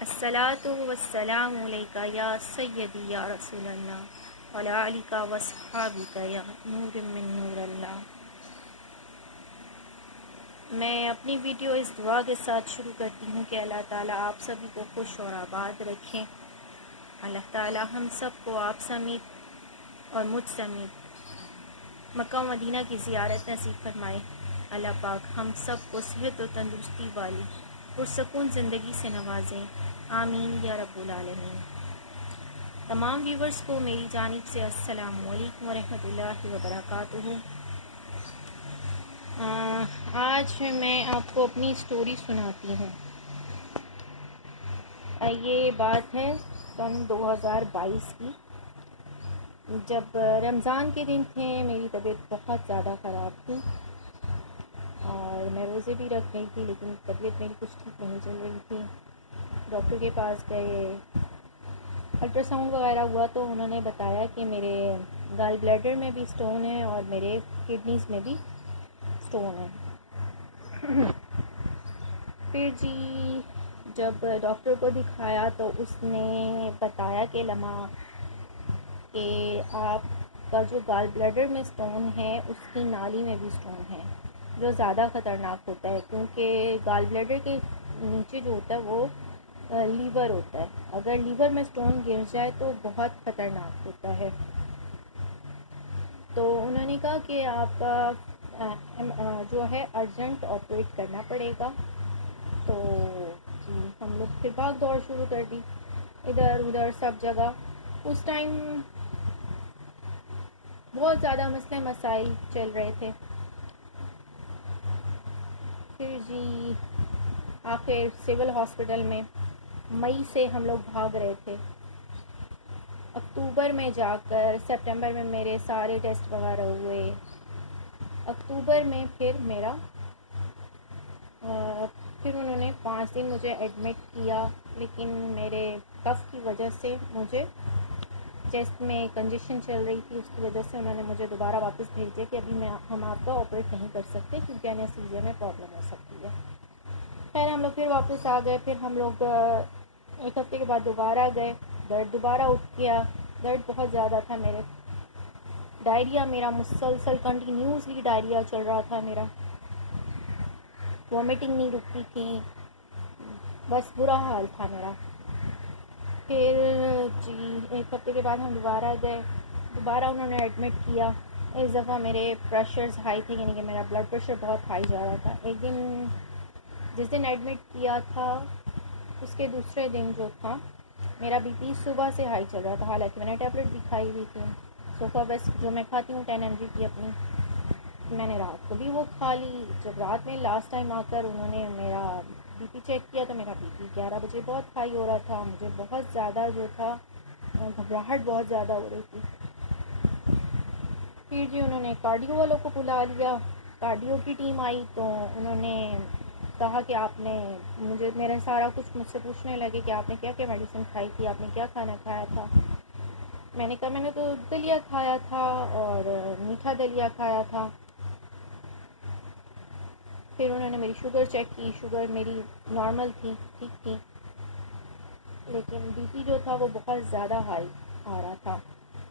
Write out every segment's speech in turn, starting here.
الصلاۃ والسلام علیکہ یا سیدی یا رسول اللہ وعلی آلک واصحابک یا نور من نور اللہ۔ میں اپنی ویڈیو اس دعا کے ساتھ شروع کرتی ہوں کہ اللہ تعالیٰ آپ سبھی کو خوش اور آباد رکھیں۔ اللہ تعالیٰ ہم سب کو آپ سمیت اور مجھ سمیت مکہ و مدینہ کی زیارت نصیب فرمائے۔ اللہ پاک ہم سب کو صحت و تندرستی والی پرسکون زندگی سے نوازیں، آمین یا رب العالمین۔ تمام ویورز کو میری جانب سے السلام علیکم ورحمۃ اللہ وبرکاتہ۔ آج میں آپ کو اپنی سٹوری سناتی ہوں۔ یہ بات ہے سن 2022 کی، جب رمضان کے دن تھے۔ میری طبیعت بہت زیادہ خراب تھی اور میں روزے بھی رکھ رہی تھی، لیکن طبیعت میری کچھ ٹھیک نہیں چل رہی تھی۔ ڈاکٹر کے پاس گئے، الٹرا ساؤنڈ وغیرہ ہوا تو انہوں نے بتایا کہ میرے گال بلیڈر میں بھی سٹون ہے اور میرے کڈنیز میں بھی سٹون ہے۔ پھر جی جب ڈاکٹر کو دکھایا تو اس نے بتایا کہ لمحہ کہ آپ کا جو گال بلیڈر میں سٹون ہے اس کی نالی میں بھی سٹون ہے، جو زیادہ خطرناک ہوتا ہے، کیونکہ گال بلیڈر کے نیچے جو ہوتا ہے وہ لیور ہوتا ہے۔ اگر لیور میں سٹون گر جائے تو بہت خطرناک ہوتا ہے۔ تو انہوں نے کہا کہ آپ کا جو ہے ارجنٹ آپریٹ کرنا پڑے گا۔ تو جی ہم لوگ پھر بھاگ دوڑ شروع کر دی ادھر ادھر سب جگہ۔ اس ٹائم بہت زیادہ مسئلے مسائل چل رہے تھے۔ پھر جی آخر سول ہاسپٹل میں مئی سے ہم لوگ بھاگ رہے تھے۔ اکتوبر میں جا کر سپٹمبر میں میرے سارے ٹیسٹ وغیرہ ہوئے۔ اکتوبر میں پھر انہوں نے 5 دن مجھے ایڈمٹ کیا، لیکن میرے کف کی وجہ سے مجھے چیسٹ میں کنجیشن چل رہی تھی، اس کی وجہ سے انہوں نے مجھے دوبارہ واپس بھیج دیا کہ ابھی ہم آپ کا آپریٹ نہیں کر سکتے کیونکہ انیستھیسیا میں پرابلم ہو سکتی ہے۔ خیر ہم لوگ پھر واپس آ گئے۔ پھر ہم لوگ ایک ہفتے کے بعد دوبارہ گئے، درد دوبارہ اٹھ گیا، درد بہت زیادہ تھا میرے۔ ڈائریا میرا مسلسل کنٹینیوسلی ڈائریا چل رہا تھا میرا، وومیٹنگ نہیں رکتی تھی، بس برا حال تھا میرا۔ پھر جی ایک ہفتے کے بعد ہم دوبارہ گئے، دوبارہ انہوں نے ایڈمٹ کیا۔ اس دفعہ میرے پریشرز ہائی تھے، یعنی کہ میرا بلڈ پریشر بہت ہائی جا رہا تھا۔ ایک دن جس دن ایڈمٹ کیا تھا اس کے دوسرے دن جو تھا میرا بی پی صبح سے ہائی چل رہا تھا، حالانکہ میں نے ٹیبلٹ بھی کھائی ہوئی تھی صوفا بیسٹ جو میں کھاتی ہوں 10 mg کی اپنی، میں نے رات کو بھی وہ کھا لی۔ جب رات میں لاسٹ ٹائم آ کر انہوں نے میرا بی پی چیک کیا تو میرا بی پی 11 بجے بہت ہائی ہو رہا تھا، مجھے بہت زیادہ جو تھا گھبراہٹ بہت زیادہ ہو رہی تھی۔ پھر جی انہوں نے کارڈیو والوں کو بلا لیا، کارڈیو کی ٹیم آئی تو انہوں نے کہا کہ آپ نے میرا سارا کچھ مجھ سے پوچھنے لگے کہ آپ نے کیا کیا میڈیسن کھائی تھی، آپ نے کیا کھانا کھایا تھا۔ میں نے کہا میں نے تو دلیا کھایا تھا اور میٹھا دلیا کھایا تھا۔ پھر انہوں نے میری شوگر چیک کی، شوگر میری نارمل تھی، ٹھیک تھی، لیکن بی پی جو تھا وہ بہت زیادہ ہائی آ رہا تھا،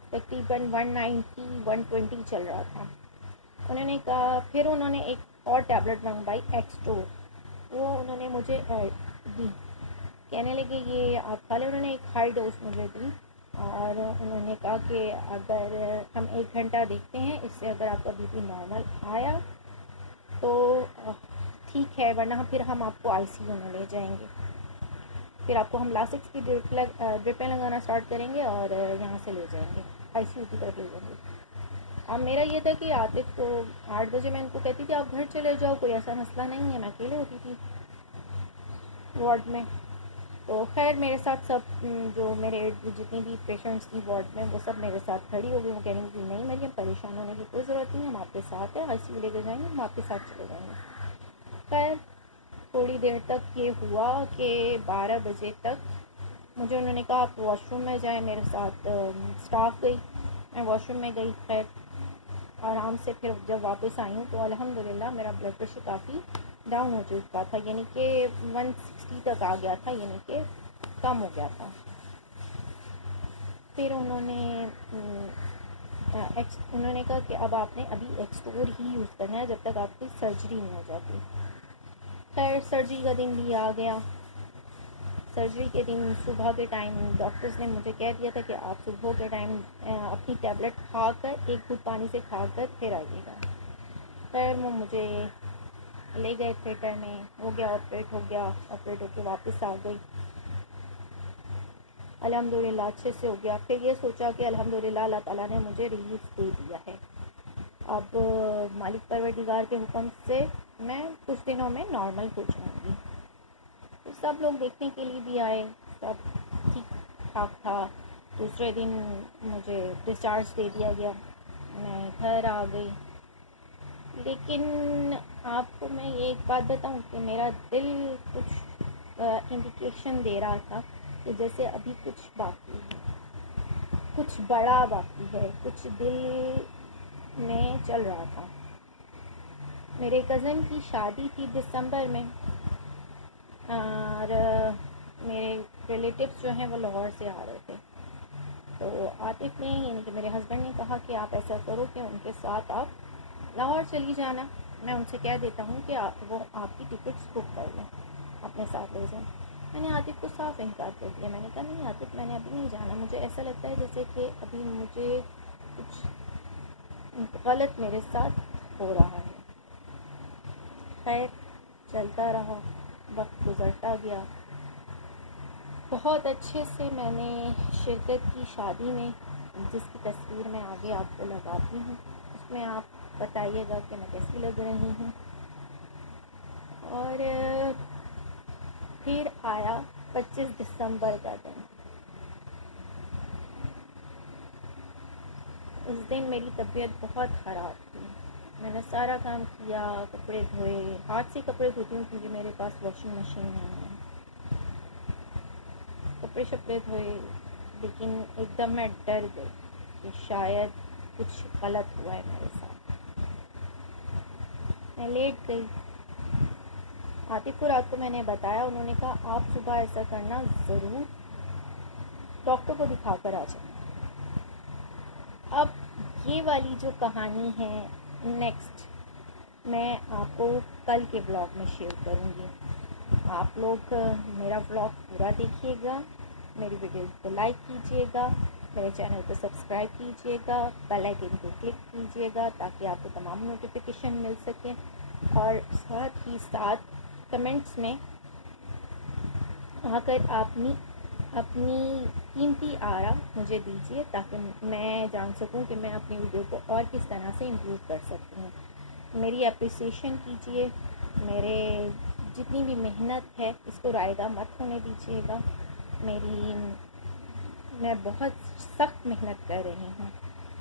تقریباً 190 120 چل رہا تھا۔ انہوں نے کہا، پھر انہوں نے ایک اور ٹیبلٹ منگوائی ایکسٹور، وہ انہوں نے مجھے دی، کہنے لگے یہ آپ کھا لیں۔ انہوں نے ایک ہائی ڈوز مجھے دی اور انہوں نے کہا کہ اگر ہم 1 گھنٹہ دیکھتے ہیں، اس سے اگر آپ کا بی پی نارمل آیا تو ٹھیک ہے، ورنہ پھر ہم آپ کو آئی سی یو میں لے جائیں گے، پھر آپ کو ہم لاسکس کی ڈرپیں لگانا اسٹارٹ کریں گے اور یہاں سے لے جائیں گے، آئی سی یو کی طرف لے جائیں گے۔ اب میرا یہ تھا کہ آتے تو 8 بجے میں ان کو کہتی تھی آپ گھر چلے جاؤ، کوئی ایسا مسئلہ نہیں ہے، میں اکیلے ہوتی تھی وارڈ میں۔ تو خیر میرے ساتھ سب جو میرے جتنی بھی پیشنٹس تھیں وارڈ میں وہ سب میرے ساتھ کھڑی ہو گئی، وہ کہنے کہ نہیں مریم پریشان ہونے کی کوئی ضرورت نہیں ہے، ہم آپ کے ساتھ ہیں، آئی سی یو لے کے جائیں گے، ہم آپ کے ساتھ چلے جائیں گے۔ خیر تھوڑی دیر تک یہ ہوا کہ 12 بجے تک مجھے انہوں نے کہا آپ واش روم میں جائیں، میرے ساتھ اسٹاف گئی، میں واش روم میں گئی۔ خیر آرام سے پھر جب واپس آئی ہوں تو الحمدللہ میرا بلڈ پریشر کافی ڈاؤن ہو چکا تھا، یعنی کہ 160 تک آ گیا تھا، یعنی کہ کم ہو گیا تھا. پھر انہوں نے کہا کہ اب آپ نے ابھی ایکسٹور ہی یوز کرنا ہے جب تک آپ کی سرجری نہیں ہو جاتی. خیر سرجری کا دن بھی آ گیا. سرجری کے دن صبح کے ٹائم ڈاکٹرز نے مجھے کہہ دیا تھا کہ آپ صبح کے ٹائم اپنی ٹیبلٹ کھا کر ایک گھٹ پانی سے کھا کر پھر آئیے گا. خیر وہ مجھے لے گئے تھیٹر میں، ہو گیا آپریٹ ہو کے واپس آ گئی. الحمدللہ اچھے سے ہو گیا. پھر یہ سوچا کہ الحمدللہ اللہ تعالیٰ نے مجھے ریلیف دے دیا ہے. اب مالک پروردگار کے حکم سے میں کچھ دنوں میں نارمل ہو جاؤں گی. تو سب لوگ دیکھنے کے لیے بھی آئے، سب ٹھیک ٹھاک تھا. دوسرے دن مجھے ڈسچارج دے دیا گیا، میں گھر آ گئی. لیکن آپ کو میں یہ ایک بات بتاؤں کہ میرا دل کچھ انڈیکیشن دے رہا تھا کہ جیسے ابھی کچھ باقی ہے، کچھ بڑا باقی ہے، کچھ دل میں چل رہا تھا. میرے کزن کی شادی تھی دسمبر میں، اور میرے ریلیٹیوز جو ہیں وہ لاہور سے آ رہے تھے. تو عاطف نے یعنی کہ میرے ہسبینڈ نے کہا کہ آپ ایسا کرو کہ ان کے ساتھ آپ لاہور چلی جانا، میں ان سے کہہ دیتا ہوں کہ وہ آپ کی ٹکٹس بک کر لیں، اپنے ساتھ لے جائیں. میں نے عاطف کو صاف انکار کر دیا. میں نے کہا نہیں عاطف، میں نے ابھی نہیں جانا. مجھے ایسا لگتا ہے جیسے کہ ابھی مجھے کچھ غلط میرے ساتھ ہو رہا ہے. خیر چلتا رہا، وقت گزرتا گیا. بہت اچھے سے میں نے شرکت کی شادی میں، جس کی تصویر میں آگے آپ کو لگاتی ہوں. اس میں آپ بتائیے گا کہ میں کیسی لگ رہی ہوں. اور پھر آیا 25 دسمبر کا دن. اس دن میری طبیعت بہت خراب تھی. میں نے سارا کام کیا، کپڑے دھوئے، ہاتھ سے کپڑے دھوتی ہوں کیونکہ میرے پاس واشنگ مشین نہیں ہے. کپڑے شپڑے دھوئے، لیکن ایک دم میں ڈر گئی کہ شاید کچھ غلط ہوا ہے میرے ساتھ. میں لیٹ گئی. عاطف کو رات کو میں نے بتایا. انہوں نے کہا آپ صبح ایسا کرنا، ضرور ڈاکٹر کو دکھا کر آ جائیں. اب یہ والی جو کہانی ہے نیکسٹ میں آپ کو کل کے بلاگ میں شیئر کروں گی. آپ لوگ میرا بلاگ پورا دیکھیے گا، میری ویڈیوز کو لائک کیجیے گا، میرے چینل کو سبسکرائب کیجیے گا، بیل آئکن کو کلک کیجیے گا تاکہ آپ کو تمام نوٹیفیکیشن مل سکیں. اور ساتھ ہی ساتھ کمنٹس میں آ کر اپنی قیمتی آرا مجھے دیجیے تاکہ میں جان سکوں کہ میں اپنی ویڈیو کو اور کس طرح سے امپروو کر سکتی ہوں. میری اپریسیشن کیجیے. میرے جتنی بھی محنت ہے اس کو رائیگاں مت ہونے دیجیے گا. میں بہت سخت محنت کر رہی ہوں،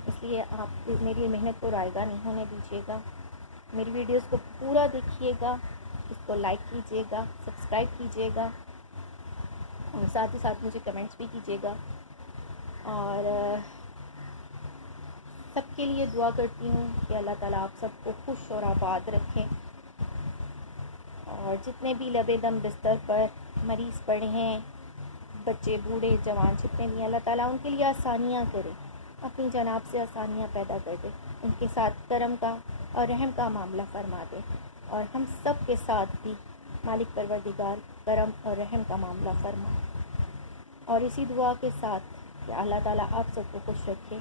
اس لیے آپ میری محنت کو رائیگاں نہیں ہونے دیجیے گا. میری ویڈیوز کو پورا دیکھیے گا، اس کو لائک کیجیے گا، سبسکرائب کیجیے گا، اور ساتھ ہی ساتھ مجھے کمنٹس بھی کیجیے گا. اور سب کے لیے دعا کرتی ہوں کہ اللہ تعالیٰ آپ سب کو خوش اور آباد رکھیں. اور جتنے بھی لبے دم بستر پر مریض پڑے ہیں، بچے بوڑھے جوان جتنے بھی، اللہ تعالیٰ ان کے لیے آسانیاں کرے، اپنی جناب سے آسانیاں پیدا کر دے، ان کے ساتھ کرم کا اور رحم کا معاملہ فرما دے. اور ہم سب کے ساتھ بھی مالک پروردگار کرم اور رحم کا معاملہ فرما. اور اسی دعا کے ساتھ کہ اللہ تعالیٰ آپ سب کو خوش رکھے،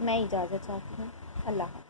میں اجازت چاہتی ہوں. اللہ حافظ.